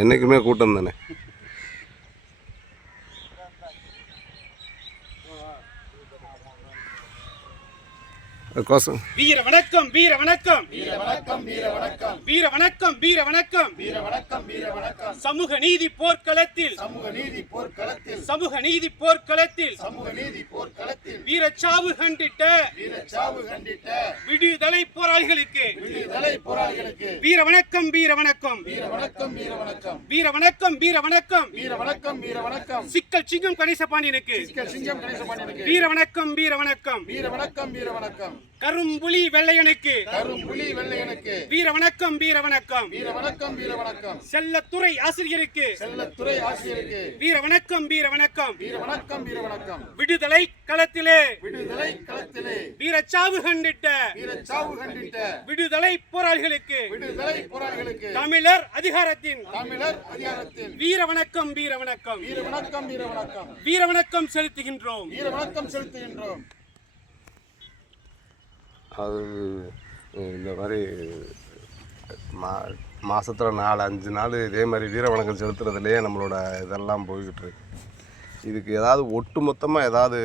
என்றைக்குமே கூட்டம் தானே. வீர வணக்கம் வீர வணக்கம் வீர வணக்கம் வீர வணக்கம் வீர வணக்கம் வீர வணக்கம் வீர வணக்கம் வீர வணக்கம் சமூக நீதி போர்க்களத்தில் சமூக நீதி போர்க்களத்தில் சமூக நீதி போர்க்களத்தில் சமூக நீதி போர்க்களத்தில் வீரச்சாவு கண்டிட்ட விடுதலை போராளிகளுக்கு வீர வணக்கம் வீர வணக்கம் வீர வணக்கம் வீர வணக்கம் வீர வணக்கம் வீர வணக்கம் வீர வணக்கம் வீர வணக்கம் சிக்கல் சிங்கம் கணேசபாண்டியனுக்கு வீர வணக்கம் வீர வணக்கம் வீர வணக்கம் வீர வணக்கம் கரும்புலி வெள்ளையனுக்கு வீர வணக்கம் வீர வணக்கம் வீர வணக்கம் வீர வணக்கம் செல்லத்துறை ஆசிரியருக்கு வீர வணக்கம் வீர வணக்கம் வீர வணக்கம் வீர வணக்கம் விடுதலை களத்திலே வீரச்சாவு கண்டிட்ட விடுதலை போராளிகளுக்கு தமிழர் அதிகாரத்தின் வீர வணக்கம் வீர வணக்கம் வீர வணக்கம் வீர வணக்கம் வீர வணக்கம் செலுத்துகின்றோம் வீர வணக்கம் செலுத்துகின்றோம். அது இந்த மாதிரி மாதத்தில் 4-5 நாள் இதே மாதிரி வீர வணக்கம் செலுத்துறதுலேயே நம்மளோட இதெல்லாம் போய்கிட்டு இருக்கு. இதுக்கு ஏதாவது ஒட்டு மொத்தமாக ஏதாவது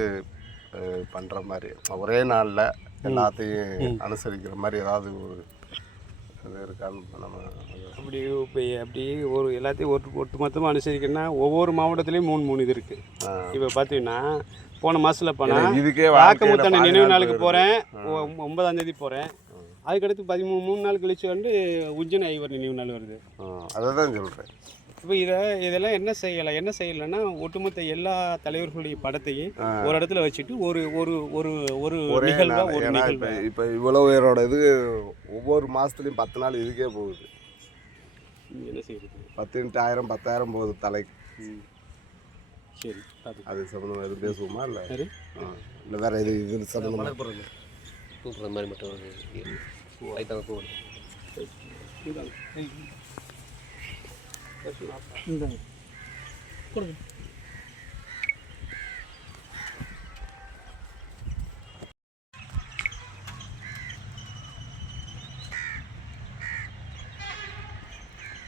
பண்ணுற மாதிரி ஒரே நாளில் எல்லாத்தையும் அனுசரிக்கிற மாதிரி ஏதாவது ஒரு இது இருக்கான்னு நம்ம அப்படி இப்போ அப்படி ஒரு எல்லாத்தையும் ஒட்டு மொத்தமாக அனுசரிக்கணும்னா ஒவ்வொரு மாவட்டத்துலேயும் 3 இது இருக்குது. இப்போ பார்த்தீங்கன்னா போன மாதத்தில் போனால் இதுக்கே வாக்கமுத்தண்ணை நினைவு நாளுக்கு போகிறேன், 9ஆம் தேதி போகிறேன். அதுக்கடுத்து 3 நாள் கழிச்சு வந்து உஜ்ஜன ஐவர் நினைவு நாள் வருது. அதை தான் சொல்கிறேன். இப்போ இதெல்லாம் என்ன செய்யலைன்னா ஒட்டுமொத்த எல்லா தலைவர்களுடைய படத்தையும் ஒரு இடத்துல வச்சுட்டு ஒரு ஒரு ஒரு ஒரு நிகழ்வு இப்போ இவ்வளோ பேரோட இது ஒவ்வொரு மாதத்துலேயும் 10 நாள் இதுக்கே போகுது. என்ன செய்யுது 10,000 போகுது தலைக்கு. சரி, அது சம்மந்தமாக எதுவும் பேசுவோமா? இல்லை இல்லை வேறு இது சம்மந்தமாக கூப்பிட்ற மாதிரி மட்டும்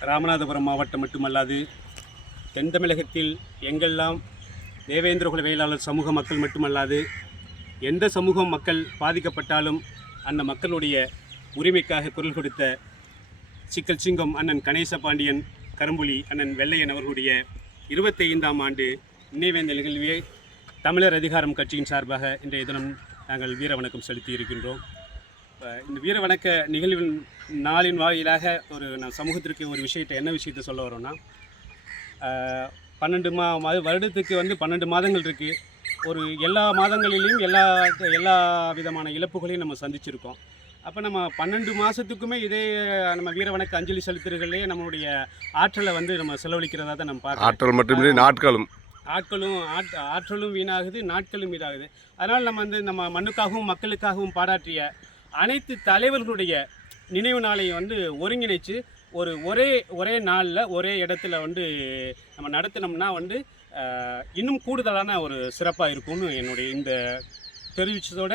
ராமநாதபுரம் மாவட்டம் மட்டுமல்லாது தென் தமிழகத்தில் எங்கெல்லாம் தேவேந்திரகுல வேளாளர் சமூக மக்கள் மட்டுமல்லாது எந்த சமூக மக்கள் பாதிக்கப்பட்டாலும் அந்த மக்களுடைய உரிமைக்காக குரல் கொடுத்த சிக்கல் சிங்கம் அண்ணன் கணேசபாண்டியன், கரும்புலி அண்ணன் வெள்ளையன் அவர்களுடைய 25ஆம் ஆண்டு நினைவேந்த நிகழ்வியை தமிழர் அதிகாரம் கட்சியின் சார்பாக இன்றைய தினம் நாங்கள் வீர வணக்கம் செலுத்தி இருக்கின்றோம். இந்த வீர வணக்க நிகழ்வின் நாளின் வாயிலாக நான் சமூகத்திற்கு ஒரு என்ன விஷயத்தை சொல்ல வரோன்னா, 12 வருடத்துக்கு 12 மாதங்கள் இருக்குது. எல்லா மாதங்களிலையும் எல்லா விதமான இழப்புகளையும் நம்ம சந்திச்சிருக்கோம். அப்போ நம்ம 12 மாதத்துக்குமே இதே நம்ம வீர வணக்க அஞ்சலி செலுத்துறதுலேயே நம்மளுடைய ஆற்றலை நம்ம செலவழிக்கிறதா தான் நம்ம பார்க்கலாம். ஆற்றல் மட்டுமே ஆற்றலும் வீணாகுது, நாட்களும் வீணாகுது. அதனால் நம்ம மண்ணுக்காகவும் மக்களுக்காகவும் பாராட்டிய அனைத்து தலைவர்களுடைய நினைவு நாளையும் ஒருங்கிணைச்சு ஒரே நாளில் ஒரே இடத்துல நம்ம நடத்தினோம்னா இன்னும் கூடுதலான ஒரு சிறப்பாக இருக்கும்னு என்னுடைய இந்த தெரிவித்ததோட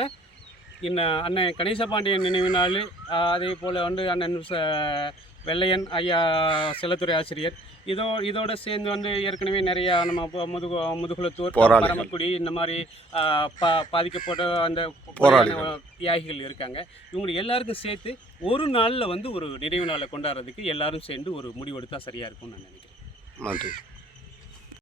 அண்ணன் கணேசபாண்டியன் நினைவு நாள், அதே போல் அண்ணன் வெள்ளையன் ஐயா செல்லத்துறை ஆசிரியர் இதோட சேர்ந்து ஏற்கனவே நிறையா நம்ம முதுகுளத்தூர், பரமக்குடி இந்த மாதிரி பாதிக்கப்பட்ட அந்த தியாகிகள் இருக்காங்க. இவங்க எல்லாருக்கும் சேர்த்து ஒரு நாளில் ஒரு நினைவு நாளை கொண்டாடுறதுக்கு எல்லாரும் சேர்ந்து ஒரு முடிவெடுத்தால் சரியாக இருக்கும்னு நான் நினைக்கிறேன். நன்றி.